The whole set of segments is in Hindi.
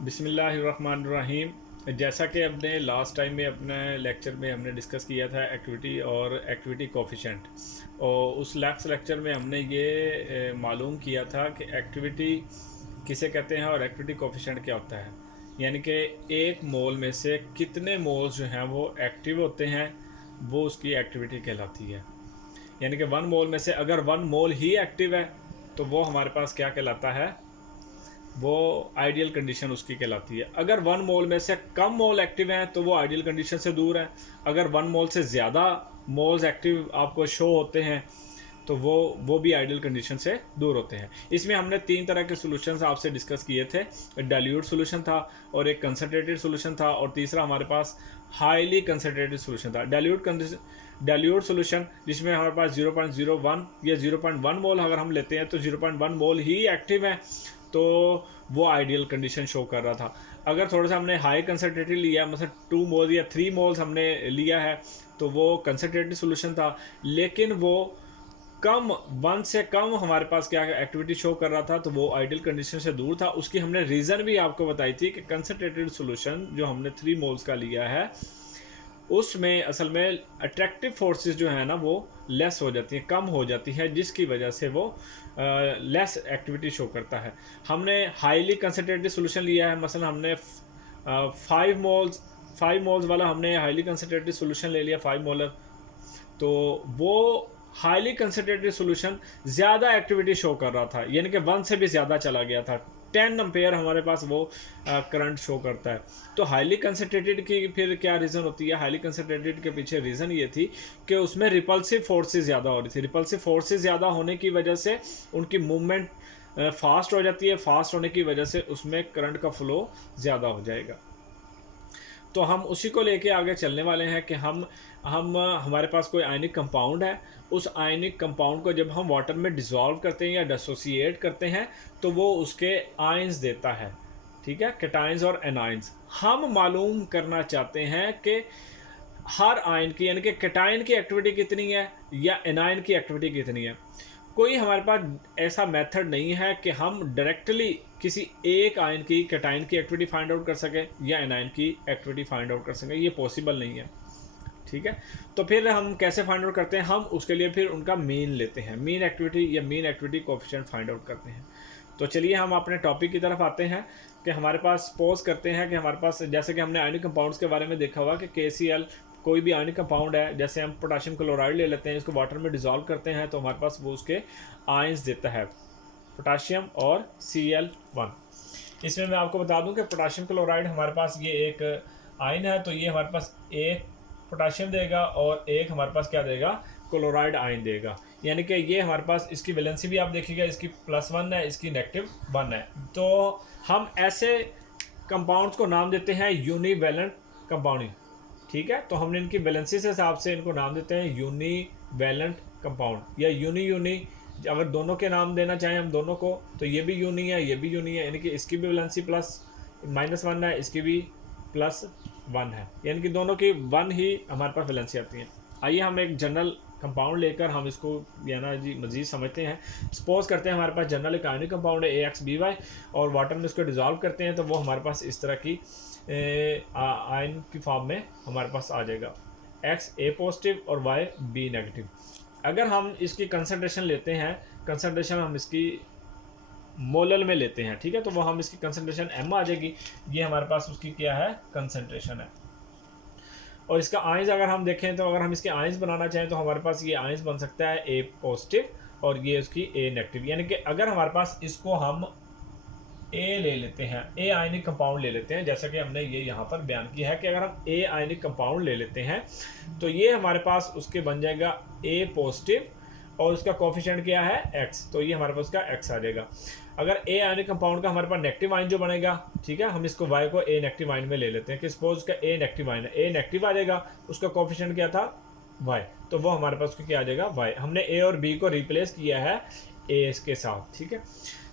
बिस्मिल्लाहिर्रहमानिर्रहीम। जैसा कि अपने लास्ट टाइम में अपने लेक्चर में हमने डिस्कस किया था एक्टिविटी और एक्टिविटी कोफिशेंट, और उस लास्ट लेक्चर में हमने ये मालूम किया था कि एक्टिविटी किसे कहते हैं और एक्टिविटी कोफिशेंट क्या होता है। यानी कि एक मोल में से कितने मोल्स जो हैं वो एक्टिव होते हैं, वो उसकी एक्टिविटी कहलाती है। यानी कि वन मोल में से अगर वन मोल ही एक्टिव है तो वो हमारे पास क्या कहलाता है, वो आइडियल कंडीशन उसकी कहलाती है। अगर वन मोल में से कम मोल एक्टिव हैं तो वो आइडियल कंडीशन से दूर है। अगर वन मोल से ज़्यादा मोल्स एक्टिव आपको शो होते हैं तो वो भी आइडियल कंडीशन से दूर होते हैं। इसमें हमने तीन तरह के सॉल्यूशंस आपसे डिस्कस किए थे। डाइल्यूट सॉल्यूशन था, और एक कंसनट्रेटेड सॉल्यूशन था, और तीसरा हमारे पास हाईली कंसनट्रेटेड सॉल्यूशन था। डाइल्यूट सॉल्यूशन जिसमें हमारे पास 0.01 या 0.1 मोल अगर हम लेते हैं तो 0.1 मोल ही एक्टिव है, तो वो आइडियल कंडीशन शो कर रहा था। अगर थोड़ा सा हमने हाई कंसनट्रेटेड लिया, मतलब 2 मोल या 3 मोल्स हमने लिया है, तो वो कंसनट्रेटेड सॉल्यूशन था, लेकिन वो कम 1 से कम हमारे पास क्या एक्टिविटी शो कर रहा था, तो वो आइडियल कंडीशन से दूर था। उसकी हमने रीज़न भी आपको बताई थी कि कंसनट्रेटेड सॉल्यूशन जो हमने 3 मोल्स का लिया है उसमें असल में अट्रैक्टिव फोर्सेस जो है ना वो लेस हो जाती हैं, कम हो जाती है, जिसकी वजह से वो लेस एक्टिविटी शो करता है। हमने हाईली कंसनट्रेटेड सॉल्यूशन लिया है, मसलन हमने 5 मोल्स वाला हमने हाईली कंसनट्रेटेड सॉल्यूशन ले लिया, 5 मोलर, तो वो हाईली कंसनट्रेटेड सॉल्यूशन ज़्यादा एक्टिविटी शो कर रहा था, यानी कि 1 से भी ज़्यादा चला गया था। 10 एम्पेयर हमारे पास वो करंट शो करता है। तो हाईली कंसनट्रेटेड की फिर क्या रीज़न होती है? हाईली कंसनट्रेटेड के पीछे रीज़न ये थी कि उसमें रिपल्सिव फोर्सेस ज़्यादा हो रही थी। रिपल्सिव फोर्सेस ज़्यादा होने की वजह से उनकी मूवमेंट फास्ट हो जाती है। फास्ट होने की वजह से उसमें करंट का फ्लो ज़्यादा हो जाएगा। तो हम उसी को लेके आगे चलने वाले हैं कि हम हमारे पास कोई आयनिक कंपाउंड है, उस आयनिक कंपाउंड को जब हम वाटर में डिसॉल्व करते हैं या डिसोसिएट करते हैं तो वो उसके आयंस देता है, ठीक है, कैटायंस और एनायंस। हम मालूम करना चाहते हैं कि हर आयन की, यानी कि कैटायन की एक्टिविटी कितनी है या एनायन की एक्टिविटी कितनी है। कोई हमारे पास ऐसा मेथड नहीं है कि हम डायरेक्टली किसी एक आयन की कैटायन की एक्टिविटी फाइंड आउट कर सकें या एनायन की एक्टिविटी फाइंड आउट कर सकें, ये पॉसिबल नहीं है, ठीक है। तो फिर हम कैसे फाइंड आउट करते हैं? हम उसके लिए फिर उनका मीन लेते हैं, मीन एक्टिविटी या mean activity coefficient find out करते हैं। तो चलिए हम अपने टॉपिक की तरफ आते हैं कि हमारे पास सपोज करते हैं कि हमारे पास, जैसे कि हमने आयनिक कंपाउंड्स के बारे में देखा हुआ कि KCl कोई भी आयनिक कंपाउंड है, जैसे हम पोटेशियम क्लोराइड ले लेते हैं, इसको वाटर में डिसॉल्व करते हैं तो हमारे पास वो उसके आयंस देता है, पोटेशियम और Cl1। इसमें मैं आपको बता दूं कि पोटेशियम क्लोराइड हमारे पास ये एक आयन है, तो ये हमारे पास एक पोटेशियम देगा और एक हमारे पास क्या देगा, क्लोराइड आयन देगा। यानी कि ये हमारे पास, इसकी वैलेंसी भी आप देखिएगा, इसकी +1 है, इसकी -1 है। तो हम ऐसे कंपाउंड्स को नाम देते हैं यूनिवैलेंट कंपाउंड, ठीक है। तो हमने इनकी वैलेंसी से हिसाब से इनको नाम देते हैं यूनिवैलेंट कंपाउंड या यूनी। अगर दोनों के नाम देना चाहें हम दोनों को, तो ये भी यूनी है, ये भी यूनी है, यानी कि इसकी भी वैलेंसी +-1 है, इसकी भी +1 है, यानी कि दोनों की 1 ही हमारे पास वैलेंसी आती है। आइए हम एक जनरल कंपाउंड लेकर हम इसको ना जी मज़ीद समझते हैं। सपोज करते हैं हमारे पास जनरल एक आयनिक कंपाउंड है AXBY, और वाटर में इसको डिज़ोल्व करते हैं तो वो हमारे पास इस तरह की आयन की फॉर्म में हमारे पास आ जाएगा, X A पॉजिटिव और Y B नेगेटिव। अगर हम इसकी कंसनट्रेशन लेते हैं, कंसनट्रेशन हम इसकी मोलल में लेते हैं, ठीक है, तो वो हम इसकी कंसनट्रेशन M आ जाएगी। ये हमारे पास उसकी क्या है, कंसनट्रेशन है। और इसका आयंस अगर हम देखें, तो अगर हम इसके आयंस बनाना चाहें तो हमारे पास ये आयंस बन सकता है A पॉजिटिव और ये उसकी A नेगेटिव। यानी कि अगर हमारे पास इसको हम A ले लेते हैं, A आयनिक कंपाउंड ले लेते हैं, जैसा कि हमने ये यहाँ पर बयान किया है कि अगर हम A आयनिक कंपाउंड ले लेते हैं तो ये हमारे पास उसके बन जाएगा A पॉजिटिव और उसका कोफिशिएंट क्या है, X, तो ये हमारे पास उसका X आ जाएगा। अगर A आयनिक कंपाउंड का हमारे पास नेगेटिव आयन जो बनेगा, ठीक है, हम इसको Y को A नेगेटिव आयन में ले लेते हैं कि सपोज उसका A नेगेटिव आयन है, A नेगेटिव आ जाएगा, उसका कोफिशिएंट क्या था, Y, तो वो हमारे पास क्या आ जाएगा, Y। हमने A और B को रिप्लेस किया है A के साथ, ठीक है।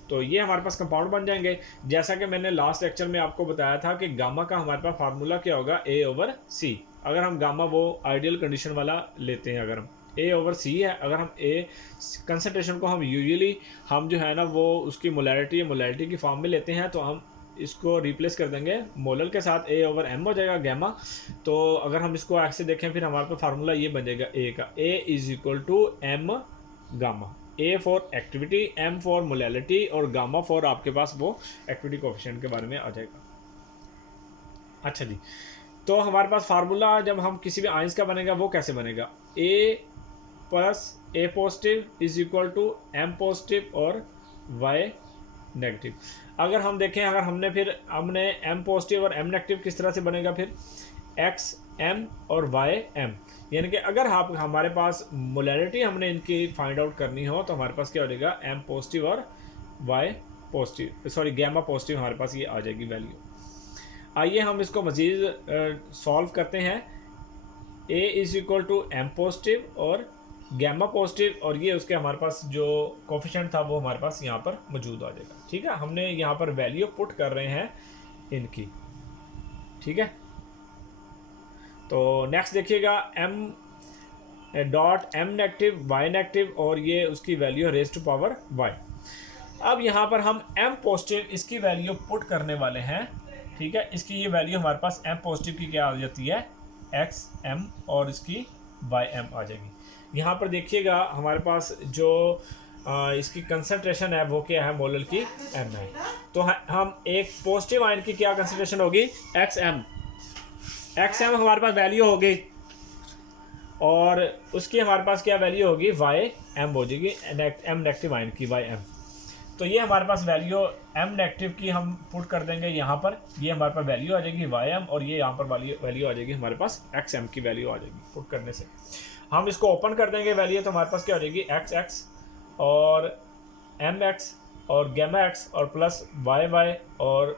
तो ये हमारे पास कंपाउंड बन जाएंगे। जैसा कि मैंने लास्ट लेक्चर में आपको बताया था कि गामा का हमारे पास फार्मूला क्या होगा, A/C। अगर हम गामा वो आइडियल कंडीशन वाला लेते हैं, अगर हम A/C है, अगर हम A कंसनट्रेशन को हम यूजुअली हम जो है ना वो उसकी मोलैरिटी की फॉर्म में लेते हैं, तो हम इसको रिप्लेस कर देंगे मोलर के साथ, ए ओवर एम हो जाएगा गैमा। तो अगर हम इसको ऐसे देखें फिर हमारे पास फार्मूला ये बन जाएगा ए का, A is equal to M gamma, A for activity, M for molality और गामा फॉर आपके पास वो एक्टिविटी कोफिशिएंट के बारे में आ जाएगा। अच्छा जी, तो हमारे पास फार्मूला जब हम किसी भी आइंस का बनेगा वो कैसे बनेगा, A plus A positive is equal to M positive और वाई नेगेटिव। अगर हम देखें, अगर हमने एम पॉजिटिव और एम नेगेटिव किस तरह से बनेगा, फिर एक्स एम और वाई एम, यानी कि अगर आप हमारे पास मोलैरिटी हमने इनकी फाइंड आउट करनी हो तो हमारे पास क्या हो जाएगा, एम पॉजिटिव और Y positive, sorry gamma positive हमारे पास ये आ जाएगी वैल्यू। आइए हम इसको मज़ीद सॉल्व करते हैं। A is equal to M positive और गैमा पॉजिटिव, और ये उसके हमारे पास जो कोफिशिएंट था वो हमारे पास यहाँ पर मौजूद आ जाएगा। ठीक है, हमने यहाँ पर वैल्यू पुट कर रहे हैं इनकी। ठीक है, तो नेक्स्ट देखिएगा M dot M negative Y negative, और ये उसकी वैल्यू है रेज टू पावर वाई। अब यहाँ पर हम एम पॉजिटिव इसकी वैल्यू पुट करने वाले हैं। ठीक है, इसकी ये वैल्यू हमारे पास एम पॉजिटिव की क्या आ जाती है, एक्स एम, और इसकी वाई एम आ जाएगी। यहाँ पर देखिएगा हमारे पास जो इसकी कंसंट्रेशन है वो क्या है, मोलर की एम है। तो हम एक पॉजिटिव आयन की क्या कंसंट्रेशन होगी, एक्स एम हमारे पास वैल्यू होगी, और उसकी हमारे पास क्या वैल्यू होगी, वाई एम हो जाएगी, एम नेगेटिव आयन की वाई एम। तो ये हमारे पास वैल्यू एम नेगेटिव की हम पुट कर देंगे यहाँ पर, ये हमारे पास वैल्यू आ जाएगी वाई एम, और ये यहाँ पर वैल्यू आ जाएगी हमारे पास एक्स एम की वैल्यू आ जाएगी। पुट करने से हम इसको ओपन कर देंगे वैल्यू, तो हमारे पास क्या हो जाएगी, एक्स एक्स और एम एक्स और गैमा एक्स और प्लस वाई वाई और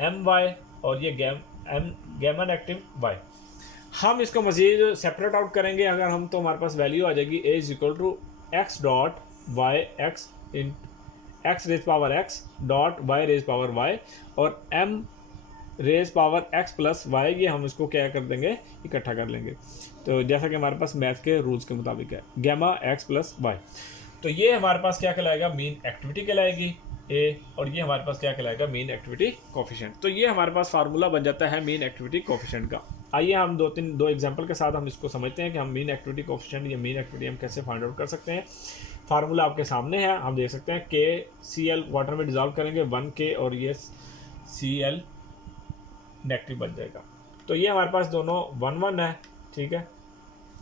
एम वाई और ये गैमा नेगेटिव वाई। हम इसको मज़ीद सेपरेट आउट करेंगे अगर हम, तो हमारे पास वैल्यू आ जाएगी A is equal to X dot Y X in X raise power X dot Y raise power Y और M raise power X plus Y, ये हम इसको क्या कर देंगे, इकट्ठा कर लेंगे। तो जैसा कि हमारे पास मैथ के रूल्स के मुताबिक है, गैमा एक्स प्लस वाई। तो ये हमारे पास क्या कहलाएगा, मीन एक्टिविटी कहलाएगी ए, और ये हमारे पास क्या कहलाएगा, मीन एक्टिविटी कोफिशिएंट। तो ये हमारे पास फार्मूला बन जाता है मीन एक्टिविटी कोफिशिएंट का। आइए हम दो एग्जांपल के साथ हम इसको समझते हैं कि हम मीन एक्टिविटी कोफिशिएंट या मीन एक्टिविटी हम कैसे फाइंड आउट कर सकते हैं। फार्मूला आपके सामने है, हम देख सकते हैं के सी एल वाटर में डिजॉल्व करेंगे 1K और ये सी एल नेगेटिव बन जाएगा। तो ये हमारे पास दोनों 1 1 है। ठीक है,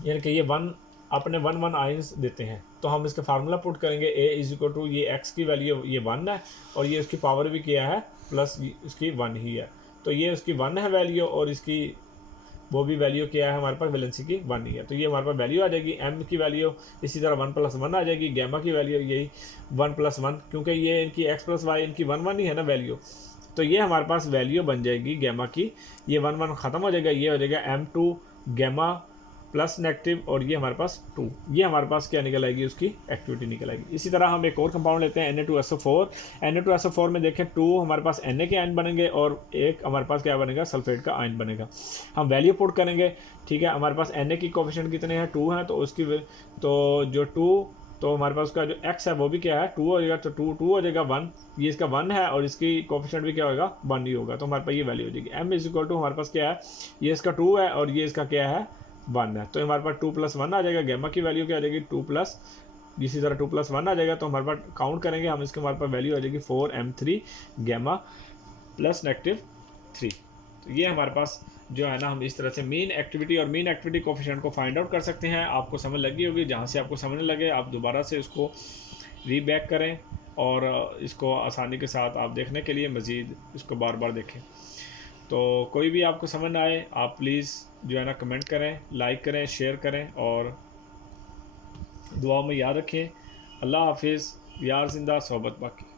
यानी कि ये 1 अपने 1 1 आयंस देते हैं। तो हम इसका फार्मूला पुट करेंगे, ए इज इक्वल टू ये एक्स की वैल्यू ये 1 है और ये उसकी पावर भी किया है प्लस उसकी 1 ही है। तो ये उसकी 1 है वैल्यू और इसकी वो भी वैल्यू क्या है हमारे पास, वैलेंसी की 1 ही है। तो ये हमारे पास वैल्यू आ जाएगी एम की वैल्यू, इसी तरह 1 + 1 आ जाएगी। गैमा की वैल्यू यही 1 + 1, क्योंकि ये इनकी एक्स प्लस वाई इनकी 1 1 ही है ना वैल्यू। तो ये हमारे पास वैल्यू बन जाएगी गैमा की, ये 1 1 ख़त्म हो जाएगा, ये हो जाएगा M2 गैमा प्लस नेगेटिव और ये हमारे पास 2, ये हमारे पास क्या निकल आएगी, उसकी एक्टिविटी निकल आएगी। इसी तरह हम एक और कंपाउंड लेते हैं Na2SO4। Na2SO4 में देखें 2 हमारे पास Na के आयन बनेंगे और एक हमारे पास क्या बनेगा, सल्फेट का आयन बनेगा। हम वैल्यू पुट करेंगे। ठीक है, हमारे पास Na की कोफिशिएंट कितने हैं, 2 हैं, तो उसकी तो जो 2 तो हमारे पास उसका जो x है वो भी क्या है 2 हो जाएगा। तो 2 हो जाएगा 1, ये इसका 1 है और इसकी कोफिशिएंट भी क्या होगा 1 ही होगा। तो हमारे पास ये वैल्यू हो जाएगी। m इज इक्वल टू हमारे पास क्या है, ये इसका 2 है और ये इसका क्या है 1 है। तो हमारे पास 2 + 1 आ जाएगा। गैमा की वैल्यू क्या आ जाएगी 2 प्लस, इसी तरह 2 + 1 आ जाएगा। तो हमारे पास काउंट करेंगे हम इसके, हमारे पास वैल्यू आ जाएगी 4m3 गैमा प्लस -3। तो ये हमारे पास जो है ना, हम इस तरह से मीन एक्टिविटी और मीन एक्टिविटी कोफिशिएंट को फाइंड आउट कर सकते हैं। आपको समझ लगी होगी, जहाँ से आपको समझने लगे आप दोबारा से इसको रीबैक करें और इसको आसानी के साथ आप देखने के लिए मज़ीद इसको बार बार देखें। तो कोई भी आपको समझ ना आए आप प्लीज़ जो है ना कमेंट करें, लाइक करें, शेयर करें और दुआ में याद रखें। अल्लाह हाफिज़। यार जिंदा सोहबत बाकी।